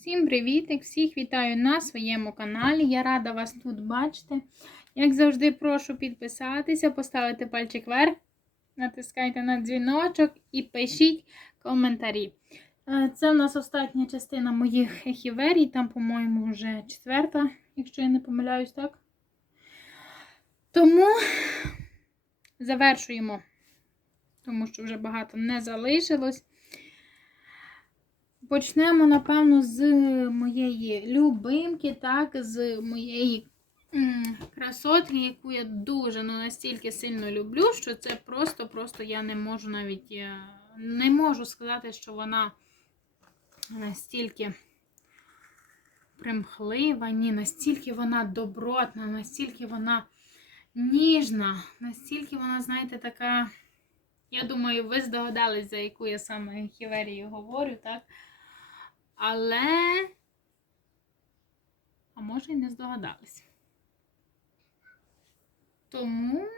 Всім привітик! Всіх вітаю на своєму каналі. Я рада вас тут бачити. Як завжди, прошу підписатися, поставити пальчик вверх, натискайте на дзвіночок і пишіть коментарі. Е, Це у нас остання частина моїх ехіверій, там, по-моєму, вже четверта, якщо я не помиляюсь, так? Тому завершуємо, тому що вже багато не залишилось. Почнемо, напевно, з моєї любимки, так, з моєї красотки, яку я дуже ну, настільки сильно люблю, що це просто-просто я не можу навіть е, не можу сказати, що вона настільки примхлива, ні, настільки вона добротна, настільки вона ніжна, настільки вона, знаєте, така. Я думаю, ви здогадались, за яку я саме хіверію говорю, так? Але. А може і не здогадались. Тому,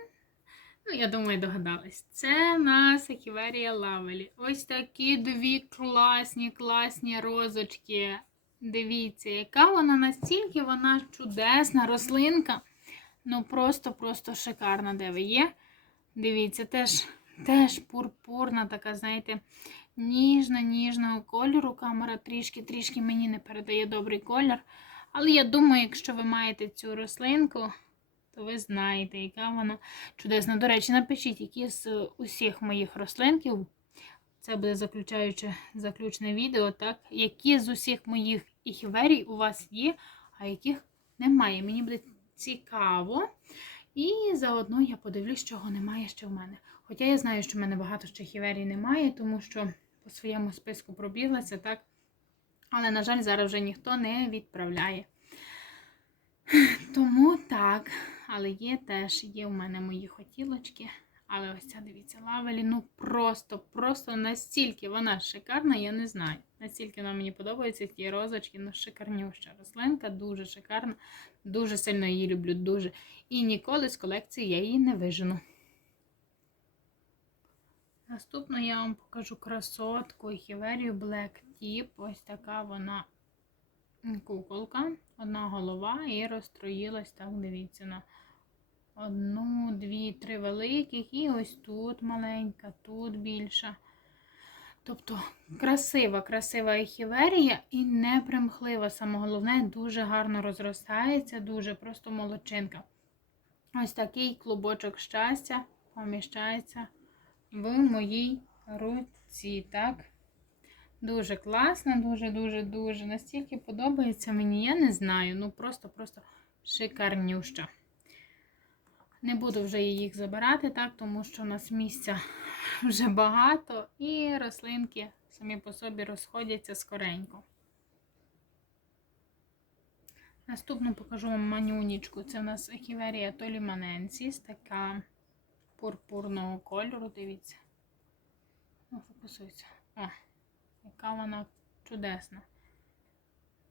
ну, я думаю, догадались. Це в нас Еківерія Лавелі. Ось такі дві класні, класні розочки. Дивіться, яка вона настільки вона чудесна рослинка. Ну, просто-просто шикарна, де ви є. Дивіться, теж, теж пурпурна така, знаєте, ніжна, ніжного кольору. Камера трішки-трішки мені не передає добрий колір. Але я думаю, якщо ви маєте цю рослинку, то ви знаєте, яка вона чудесна. До речі, напишіть, які з усіх моїх рослинків, це буде заключаюче заключне відео, так, які з усіх моїх іхіверій у вас є, а яких немає. Мені буде цікаво. І заодно я подивлюсь, чого немає ще в мене. Хоча я знаю, що в мене багато ще хіверій немає, тому що по своєму списку пробіглася, так? Але, на жаль, зараз вже ніхто не відправляє. Тому так, але є теж, є в мене мої хотілочки. Але ось ця, дивіться, лавелі, ну просто, просто настільки вона шикарна, я не знаю. Настільки вона мені подобається, ті розочки, ну шикарнюща рослинка, дуже шикарна, дуже сильно її люблю, дуже. І ніколи з колекції я її не вижену. Наступно я вам покажу красотку Хіверію Black Tip. Ось така вона куколка. Одна голова і розстроїлась, так, дивіться, на одну, дві, три великих. І ось тут маленька, тут більша. Тобто красива, красива ехіверія і не примхлива. Саме головне, дуже гарно розростається, дуже просто молодчинка. Ось такий клубочок щастя поміщається в моїй руці, так? Дуже класно, дуже-дуже-дуже. Настільки подобається мені, я не знаю. Ну, просто-просто шикарнюща. Не буду вже їх забирати, так, тому що у нас місця вже багато, і рослинки самі по собі розходяться скоренько. Наступно покажу вам манюнічку. Це у нас Ехіверія Толіманенсіс, така пурпурного кольору, дивіться. Ну, фокусується. О, яка вона чудесна.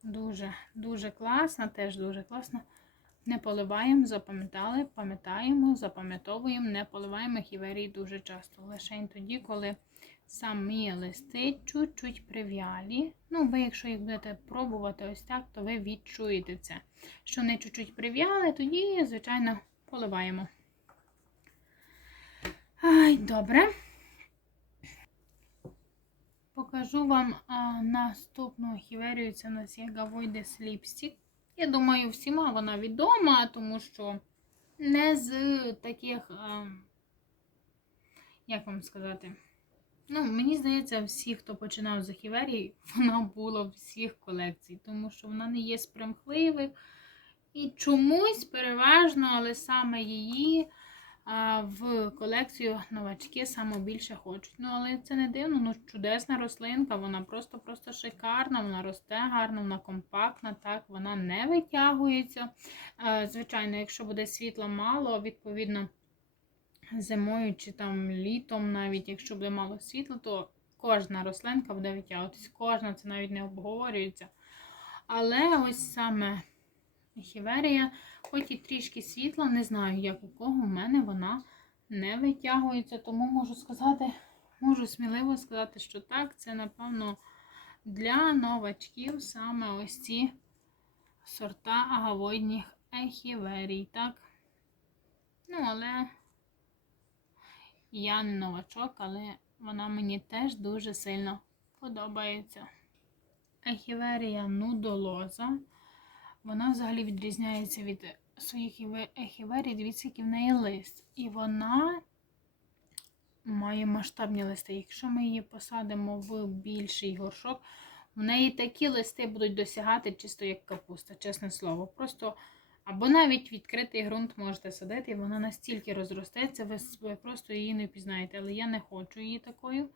Дуже, дуже класна, теж дуже класна. Не поливаємо, запам'ятали, пам'ятаємо, запам'ятовуємо, не поливаємо хіверії дуже часто. Лише тоді, коли самі листи чуть-чуть прив'ялі. Ну, ви, якщо їх будете пробувати ось так, то ви відчуєте це. Що вони чуть-чуть прив'яли, тоді, звичайно, поливаємо. Ай, добре. Покажу вам а, наступну хіверію. Це у нас є Гавойдес Ліпстік. Я думаю, всіма вона відома, тому що не з таких, а, як вам сказати, ну, мені здається, всі, хто починав з хіверії, вона була в всіх колекцій, тому що вона не є з примхливих. І чомусь переважно, але саме її в колекцію новачки саме більше хочуть. Ну, але це не дивно, ну чудесна рослинка, вона просто-просто шикарна, вона росте гарно, вона компактна, так, вона не витягується. Звичайно, якщо буде світла мало, відповідно, зимою чи там літом, навіть якщо буде мало світла, то кожна рослинка буде витягуватись. Кожна це навіть не обговорюється. Але ось саме хіверія, хоч і трішки світла, не знаю, як у кого, у мене вона не витягується, тому можу сказати, можу сміливо сказати, що так, це, напевно, для новачків саме ось ці сорта агавойдних ехіверій, так? Ну, але я не новачок, але вона мені теж дуже сильно подобається. Ехіверія нудолоза. Вона взагалі відрізняється від своїх іве- ехіверій. Дивіться, який в неї лист. І вона має масштабні листи. Якщо ми її посадимо в більший горшок, в неї такі листи будуть досягати чисто як капуста, чесне слово. Просто або навіть відкритий ґрунт можете садити, і вона настільки розростеться, ви просто її не впізнаєте. Але я не хочу її такою.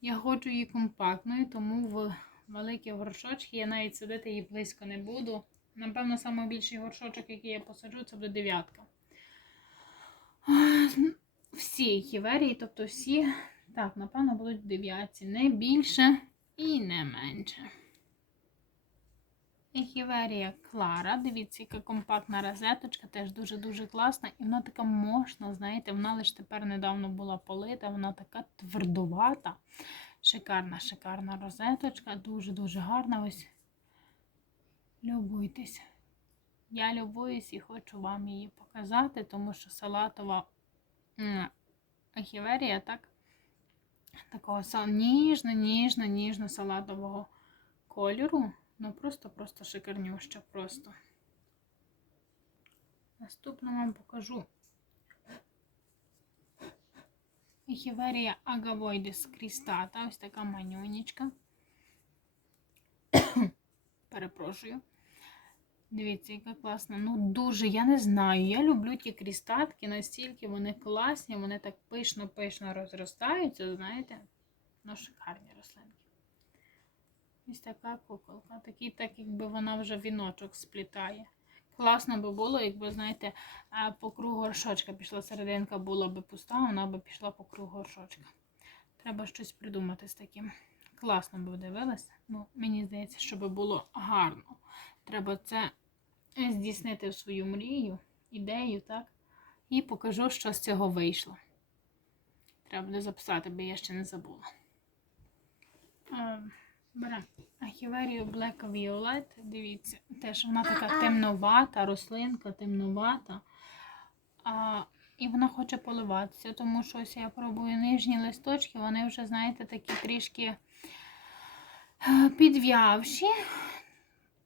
Я хочу її компактною, тому в великі горшочки я навіть садити її близько не буду. Напевно, найбільший горшочок, який я посаджу, це буде дев'ятка. Всі хіверії, тобто всі, так, напевно, будуть дев'ятці. Не більше і не менше. Ехіверія Клара. Дивіться, яка компактна розеточка, теж дуже-дуже класна. І вона така мощна, знаєте, вона лише тепер недавно була полита, вона така твердувата. Шикарна, шикарна розеточка, дуже-дуже гарна. Ось любуйтесь. Я любуюсь і хочу вам її показати, тому що салатова м, ехіверія, так? Такого са- ніжно, ніжно, ніжно салатового кольору. Ну просто-просто шикарнюща просто. Наступно вам покажу Ехіверія агавоїдис крістата. Ось така манюнічка. Перепрошую. Дивіться, яка класна. Ну, дуже, я не знаю. Я люблю ті крістатки, настільки вони класні, вони так пишно-пишно розростаються, знаєте. Ну, шикарні рослинки. Ось така куколка. Такий, так, якби вона вже віночок сплітає. Класно би було, якби, знаєте, по кругу горшочка пішла серединка, була би пуста, вона би пішла по кругу горшочка. Треба щось придумати з таким. Класно би дивилась. Ну, мені здається, щоб було гарно. Треба це здійснити в свою мрію, ідею, так? І покажу, що з цього вийшло. Треба буде записати, бо я ще не забула. Е, Беремо Ахіверію Black Violet. Дивіться, теж вона така темновата, рослинка темновата. А, і вона хоче поливатися, тому що ось я пробую нижні листочки, вони вже, знаєте, такі трішки підв'явші.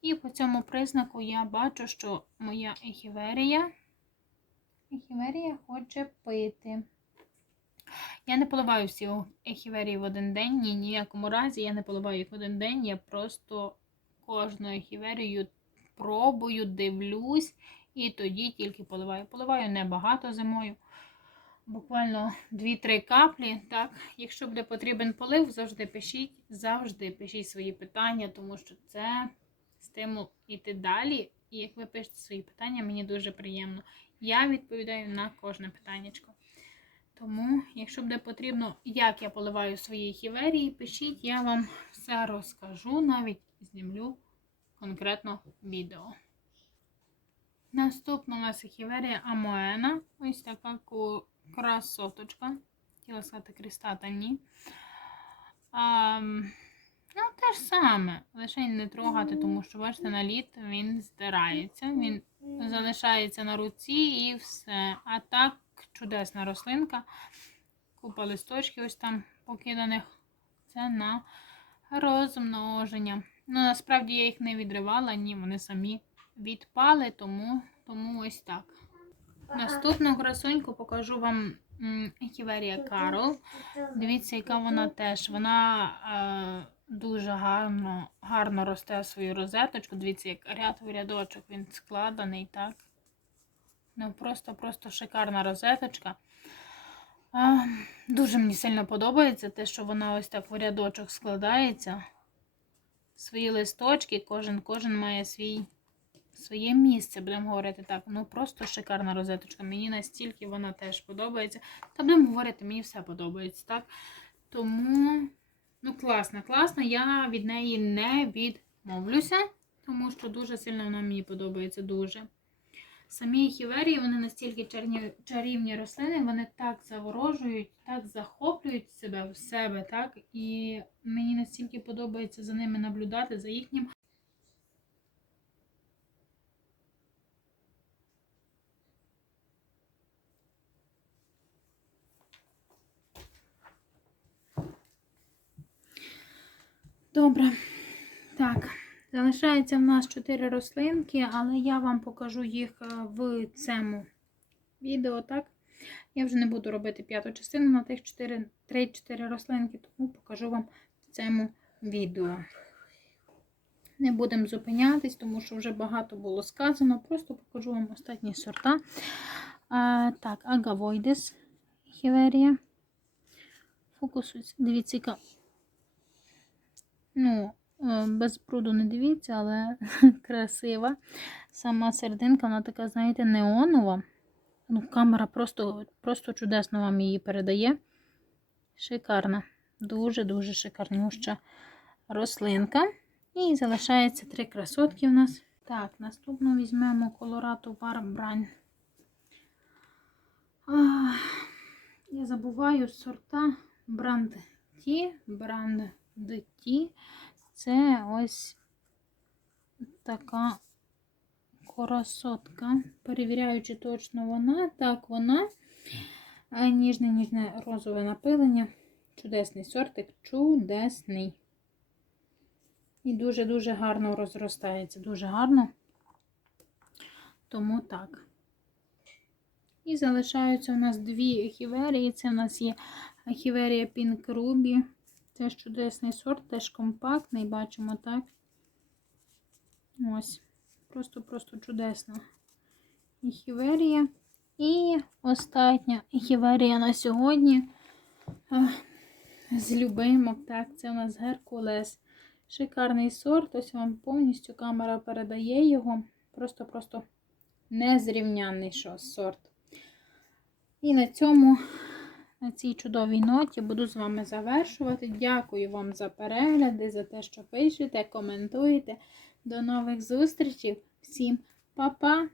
І по цьому признаку я бачу, що моя ехіверія, ехіверія хоче пити. Я не поливаю всі ехіверії в один день. Ні, ніякому разі я не поливаю їх в один день. Я просто кожну ехіверію пробую, дивлюсь і тоді тільки поливаю. Поливаю небагато зимою. Буквально 2-3 каплі. Так, якщо буде потрібен полив, завжди пишіть, завжди пишіть свої питання, тому що це стимул іти далі. І як ви пишете свої питання, мені дуже приємно. Я відповідаю на кожне питаннячко. Тому, якщо буде потрібно, як я поливаю свої хіверії, пишіть, я вам все розкажу, навіть знімлю конкретно відео. Наступна у нас хіверія Амоена. Ось така красоточка. Хотіла сказати крістата, ні. А, ну, те ж саме. Лише не трогати, тому що, бачите, на літ він здирається, він залишається на руці і все. А так, чудесна рослинка. Купа листочків ось там покиданих. Це на розмноження. Ну, насправді я їх не відривала, ні, вони самі відпали, тому, тому ось так. Наступну красуньку покажу вам м, Ехіверія Карол. Дивіться, яка вона теж. Вона е, дуже гарно, гарно росте свою розеточку. Дивіться, як ряд в рядочок він складений, так? Ну, просто-просто шикарна розеточка. А, дуже мені сильно подобається те, що вона ось так в рядочок складається. Свої листочки, кожен, кожен має свій, своє місце, будемо говорити так. Ну, просто шикарна розеточка. Мені настільки вона теж подобається. Та будемо говорити, мені все подобається, так? Тому, ну, класна, класна. Я від неї не відмовлюся, тому що дуже сильно вона мені подобається. Дуже. самі хіверії, вони настільки чарні, чарівні рослини, вони так заворожують, так захоплюють себе в себе, так? І мені настільки подобається за ними наблюдати, за їхнім Добре. Так, залишається в нас 4 рослинки, але я вам покажу їх е, в цьому відео, так? Я вже не буду робити п'яту частину на тих 3-4 рослинки, тому покажу вам в цьому відео. Не будемо зупинятись, тому що вже багато було сказано. Просто покажу вам останні сорта. А, так, Агавойдес Хіверія. Фокусується. Дивіться, яка Ну, е, без бруду не дивіться, але красива. Сама серединка, вона така, знаєте, неонова. Ну, камера просто, просто чудесно вам її передає. Шикарна. Дуже-дуже шикарнюща рослинка. І залишається три красотки у нас. Так, наступну візьмемо Colorado Warbrine. Я забуваю сорта бренд Ті, бренд Ті. Це ось така красотка. Перевіряю, чи точно вона. Так, вона. Ніжне, ніжне розове напилення. Чудесний сортик, чудесний. І дуже-дуже гарно розростається. Дуже гарно. Тому так. І залишаються у нас дві хіверії. Це у нас є хіверія Pink Ruby. Теж чудесний сорт, теж компактний, бачимо, так? Ось. Просто-просто чудесна хіверія. І остання хіверія на сьогодні. З любимок, так, це у нас Геркулес. Шикарний сорт. Ось вам повністю камера передає його. Просто-просто незрівнянний сорт. І на цьому на цій чудовій ноті буду з вами завершувати. Дякую вам за перегляди, за те, що пишете, коментуєте. До нових зустрічей. Всім па-па!